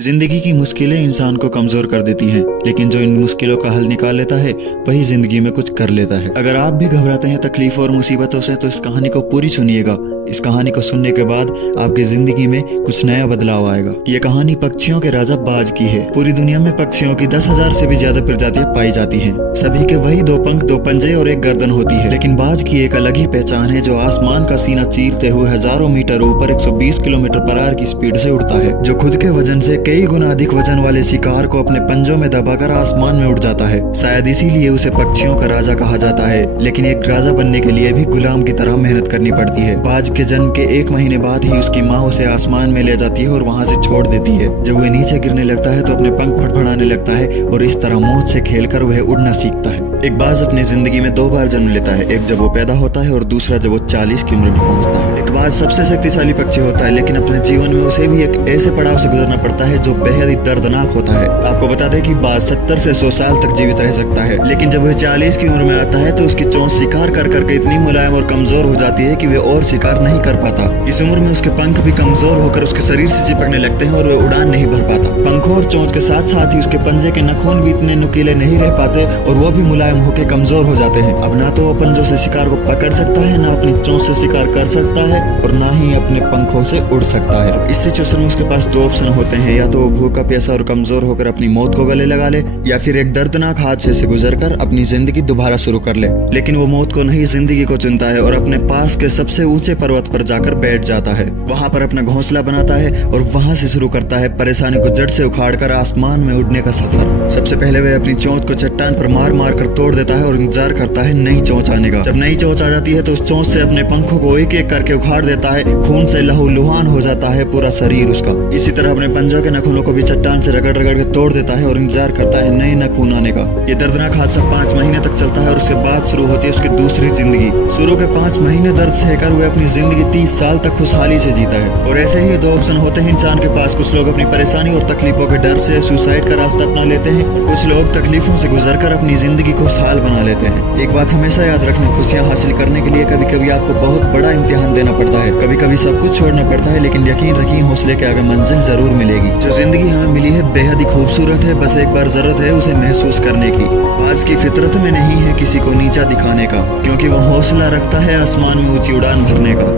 जिंदगी की मुश्किलें इंसान को कमजोर कर देती हैं, लेकिन जो इन मुश्किलों का हल निकाल लेता है वही जिंदगी में कुछ कर लेता है। अगर आप भी घबराते हैं तकलीफों और मुसीबतों से तो इस कहानी को पूरी सुनिएगा। इस कहानी को सुनने के बाद आपकी जिंदगी में कुछ नया बदलाव आएगा। ये कहानी पक्षियों के राजा बाज की है। पूरी दुनिया में पक्षियों की 10,000 से भी ज्यादा प्रजातियां पाई जाती हैं। सभी के वही 2 पंख, 2 पंजे और 1 गर्दन होती है, लेकिन बाज की एक अलग ही पहचान है जो आसमान का सीना चीरते हुए हजारों मीटर ऊपर 120 किलोमीटर पर आवर की स्पीड से उड़ता है, जो खुद के वजन से कई गुना अधिक वजन वाले शिकार को अपने पंजों में दबाकर आसमान में उड़ जाता है। शायद इसीलिए उसे पक्षियों का राजा कहा जाता है, लेकिन एक राजा बनने के लिए भी गुलाम की तरह मेहनत करनी पड़ती है। बाज के जन्म के 1 महीने बाद ही उसकी माँ उसे आसमान में ले जाती है और वहाँ से छोड़ देती है। जब वह नीचे गिरने लगता है तो अपने पंख फड़फड़ाने लगता है और इस तरह मौत से खेलकर वह उड़ना सीखता है। एक बाज अपनी जिंदगी में 2 बार जन्म लेता है, एक जब वो पैदा होता है और दूसरा जब वो 40 की उम्र में पहुंचता है। एक बाज सबसे शक्तिशाली पक्षी होता है, लेकिन अपने जीवन में उसे भी एक ऐसे पड़ाव से गुजरना पड़ता है जो बेहद ही दर्दनाक होता है। आपको बता दें कि बाज 70 से 100 साल तक जीवित रह सकता है, लेकिन जब वह 40 की उम्र में आता है तो उसकी चोंच शिकार कर करके इतनी मुलायम और कमजोर हो जाती है कि वह और शिकार नहीं कर पाता। इस उम्र में उसके पंख भी कमजोर होकर उसके शरीर से चिपकने लगते हैं और वह उड़ान नहीं भर पाता। पंखों और चोंच के साथ साथ ही उसके पंजे के नखून भी इतने नुकीले नहीं रह पाते और वो भी मुलायम होकर कमजोर हो जाते हैं। अब ना तो वो पंजों से शिकार को पकड़ सकता है, ना अपनी चोंच से शिकार कर सकता है और ना ही अपने पंखों से उड़ सकता है। इस सिचुएशन में उसके पास 2 ऑप्शन होते हैं, या तो वो भूखा प्यासा और कमजोर होकर अपनी मौत को गले लगा ले, या फिर एक दर्दनाक हादसे से गुजरकर अपनी जिंदगी दोबारा शुरू कर ले। लेकिन वो मौत को नहीं, जिंदगी को चुनता है और अपने पास के सबसे ऊंचे पर्वत पर जाकर बैठ जाता है। वहाँ पर अपना घोंसला बनाता है और वहाँ से शुरू करता है परेशानी को जड़ से उखाड़कर आसमान में उड़ने का सफर। सबसे पहले वह अपनी चोंच को चट्टान पर मार मार कर तोड़ देता है और इंतजार करता है नई चोंच आने का। जब नई चोंच आ जाती है तो उस चोंच से अपने पंखों को एक एक करके उखाड़ देता है। खून से लहूलुहान हो जाता है पूरा शरीर उसका। इसी तरह अपने पंजों के नखूनों को भी चट्टान से रगड़ रगड़ के तोड़ देता है और इंतजार करता है नए नखून आने का। ये दर्दनाक हादसा 5 महीने तक चलता है और उसके बाद शुरू होती है उसकी दूसरी जिंदगी। शुरू के 5 महीने दर्द सहकर वह अपनी जिंदगी 30 साल तक खुशहाली से जीता है। और ऐसे ही 2 ऑप्शन होते हैं इंसान के पास। कुछ लोग अपनी परेशानी और तकलीफों के डर से सुसाइड का रास्ता अपना लेते हैं, कुछ लोग तकलीफों से गुजरकर अपनी जिंदगी को खुशहाल बना लेते हैं। एक बात हमेशा याद रखना, खुशियां हासिल करने के लिए कभी कभी आपको बहुत बड़ा इम्तिहान देना पड़ता है, कभी कभी सब कुछ छोड़ना पड़ता है, लेकिन यकीन रखिए हौसले के आगे मंजिल जरूर मिलेगी। जो जिंदगी हमें मिली है बेहद ही खूबसूरत है, बस एक बार जरूरत है उसे महसूस करने की। बाज की फितरत में नहीं है किसी को नीचा दिखाने का, क्योंकि वो हौसला रखता है आसमान में ऊंची उड़ान भरने का।